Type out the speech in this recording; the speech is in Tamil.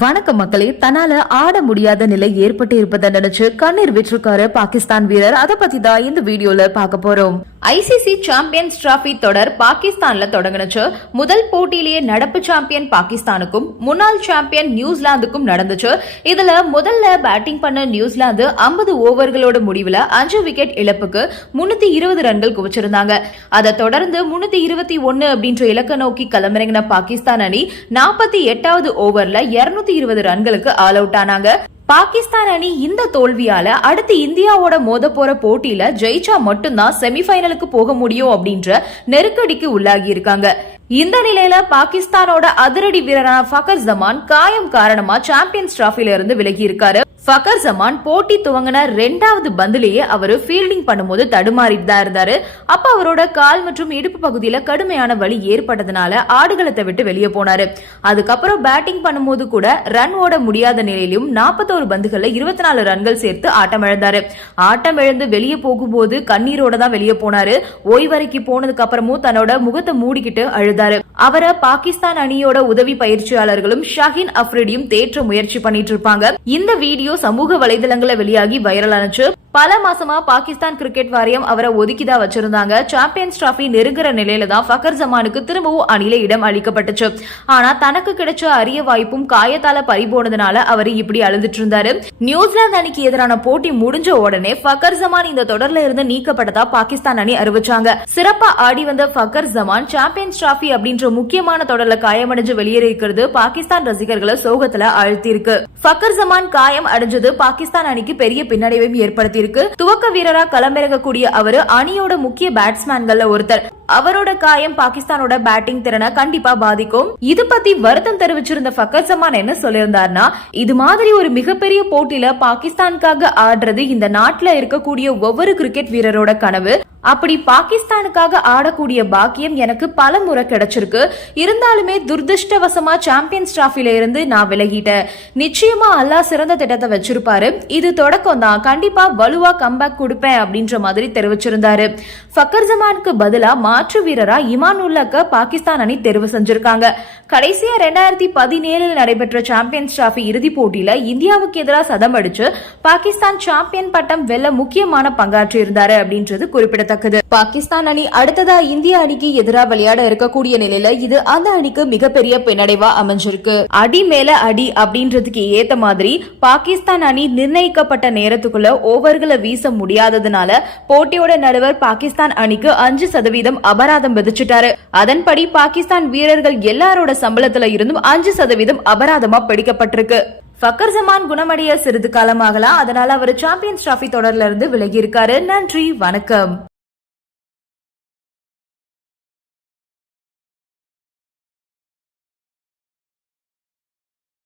வணக்கம் மக்களே தன்னால ஆட முடியாத நிலை ஏற்பட்டு இருப்பதை நினைச்சு கண்ணீர் விற்றுக்காரு பாகிஸ்தான் வீரர். அதை பத்தி தான் இந்த வீடியோல பார்க்க போறோம். ஐசிசி சாம்பியன்ஸ் டிராபி தொடர் பாகிஸ்தான்ல தொடங்கினுச்சு. முதல் போட்டியிலேயே நடப்பு சாம்பியன் பாகிஸ்தானுக்கும் முன்னாள் சாம்பியன் நியூசிலாந்துக்கும் நடந்துச்சு. இதுல முதல்ல பேட்டிங் பண்ண நியூசிலாந்து 50 ஓவர்களோட முடிவுல அஞ்சு விக்கெட் இழப்புக்கு முன்னூத்தி இருபது ரன்கள் குவிச்சிருந்தாங்க. அதை தொடர்ந்து முன்னூத்தி இருபத்தி ஒன்னு அப்படின்ற இலக்க நோக்கி களமிறங்கின பாகிஸ்தான் அணி நாற்பத்தி எட்டாவது ஓவர்ல இருநூத்தி 220 இருபது ரன்களுக்கு ஆல் அவுட் ஆனாங்க. பாகிஸ்தான் அணி இந்த தோல்வியால அடுத்து இந்தியாவோட மோத போற போட்டியில ஜெயிச்சா மட்டும்தான் செமிஃபைனலுக்கு போக முடியும் அப்படின்ற நெருக்கடிக்கு உள்ளாகி இருக்காங்க. இந்த நிலையில பாகிஸ்தானோட அதிரடி வீரரான ஃபகர் ஜமான் காயம் காரணமா சாம்பியன்ஸ் டிராஃபில இருந்து விலகி இருக்காரு. ஃபக்கர் ஜமான் போட்டி துவங்கின ரெண்டாவது பந்திலேயே அவரு ஃபீல்டிங் பண்ணும்போது தடுமாறிட்டு தான் இருந்தாரு. அப்ப அவரோட கால் மற்றும் இடுப்பு பகுதியில கடுமையான வலி ஏற்பட்டதுனால ஆடுகளத்தை விட்டு வெளியே போனாரு. அதுக்கப்புறம் பேட்டிங் பண்ணும்போது கூட ரன் ஓட முடியாத நிலையிலும் நாற்பத்தோரு பந்துகள்ல இருபத்தி நாலு ரன்கள் சேர்த்து ஆட்டம் இழந்தாரு. ஆட்டம் இழந்து வெளியே போகும்போது கண்ணீரோட தான் வெளியே போனாரு. ஓய்வறைக்கு போனதுக்கு அப்புறமும் தன்னோட முகத்தை மூடிக்கிட்டு அழுதாரு. அவரை பாகிஸ்தான் அணியோட உதவி பயிற்சியாளர்களும் ஷாஹின் அப்ரிடியும் தேற்ற முயற்சி பண்ணிட்டு இருப்பாங்க. இந்த வீடியோ சமூக வலைதளங்களில் வெளியாகி வைரல் பல மாசமா பாகிஸ்தான் கிரிக்கெட் வாரியம் அவரை ஒதுக்கிதான் வச்சிருந்தாங்க. சாம்பியன்ஸ் டிராஃபி நெருங்குற நிலையில தான் ஃபக்கர் ஜமானுக்கு திரும்பவும் அணில இடம் அளிக்கப்பட்டுச்சு. ஆனா தனக்கு கிடைச்ச அரிய வாய்ப்பும் காயத்தால பறிபோனதுனால அவர் இப்படி அழுதுட்டு இருந்தாரு நியூசிலாந்து அணிக்கு எதிரான போட்டி முடிஞ்ச உடனே ஃபக்கர் ஜமான் இந்த தொடர்ல இருந்து நீக்கப்பட்டதா பாகிஸ்தான் அணி அறிவிச்சாங்க. சிறப்பா ஆடி வந்த ஃபக்கர் ஜமான் சாம்பியன்ஸ் டிராஃபி அப்படின்ற முக்கியமான தொடர்ல காயமடைஞ்சு வெளியேறி இருக்கிறது பாகிஸ்தான் ரசிகர்களை சோகத்துல அழுத்தியிருக்கு ஃபக்கர் ஜமான் காயம் அடைஞ்சது பாகிஸ்தான் அணிக்கு பெரிய பின்னடைவையும் ஏற்படுத்தி ஏற்படுத்தியிருக்கு துவக்க வீரரா களமிறங்கக்கூடிய அவரு அணியோட முக்கிய பேட்ஸ்மேன்கள்ல ஒருத்தர். அவரோட காயம் பாகிஸ்தானோட பேட்டிங் திறனை கண்டிப்பா பாதிக்கும். இது பத்தி வருத்தம் தெரிவிச்சிருந்த ஃபக்கர் சமான் என்ன சொல்லியிருந்தார்னா இது மாதிரி ஒரு மிகப்பெரிய போட்டியில பாகிஸ்தானுக்காக ஆடுறது இந்த நாட்டுல இருக்கக்கூடிய ஒவ்வொரு கிரிக்கெட் வீரரோட கனவு. அப்படி பாகிஸ்தானுக்காக ஆடக்கூடிய பாக்கியம் எனக்கு பல முறை கிடைச்சிருக்கு. இருந்தாலுமே துர்திருஷ்டவசமா சாம்பியன்ஸ் டிராஃபில இருந்து நான் விலகிட்டேன். நிச்சயமா அல்லாஹ் சிறந்த திட்டத்தை வச்சிருப்பாரு. இது தொடக்கம் தான். கண்டிப்பா வலுவா கம்பேக் கொடுப்பேன் அப்படின்ற மாதிரி தெரிவிச்சிருந்தாரு. ஃபக்கர் ஜமானுக்கு பதிலா மாற்று வீரரா இமான் உல்லக்க பாகிஸ்தான் அணி தேர்வு செஞ்சிருக்காங்க. கடைசியா ரெண்டாயிரத்தி பதினேழில் நடைபெற்ற சாம்பியன்ஸ் டிராஃபி இறுதிப் போட்டியில இந்தியாவுக்கு எதிராக சதம் அடிச்சு பாகிஸ்தான் சாம்பியன் பட்டம் வெல்ல முக்கியமான பங்காற்றியிருந்தாரு அப்படின்றது அப்படின்றது குறிப்பிடத்தக்கது. பாகிஸ்தான் அணி அடுத்ததா இந்திய அணிக்கு எதிராக விளையாட இருக்கக்கூடிய நிலையில இது அந்த அணிக்கு மிகப்பெரிய பின்னடைவா அமைஞ்சிருக்கு. அடி மேல அடி அப்படின்றதுக்கு ஏத்த மாதிரி பாகிஸ்தான் அணி நிர்ணயிக்கப்பட்ட நேரத்துக்குள்ள ஓவர்களை வீச முடியாததுனால போட்டியோட நடுவர் பாகிஸ்தான் அணிக்கு அஞ்சு சதவீதம் அபராதம் விதிச்சிட்டாரு. அதன்படி பாகிஸ்தான் வீரர்கள் எல்லாரோட சம்பளத்துல இருந்தும் அஞ்சு சதவீதம் அபராதமா பிடிக்கப்பட்டிருக்கு. ஃபக்கர் ஜமான் குணமடைய சிறிது காலமாகலாம். அதனால அவர் சாம்பியன்ஸ் டிராஃபி தொடர்ல இருந்து விலகி இருக்காரு. நன்றி வணக்கம்.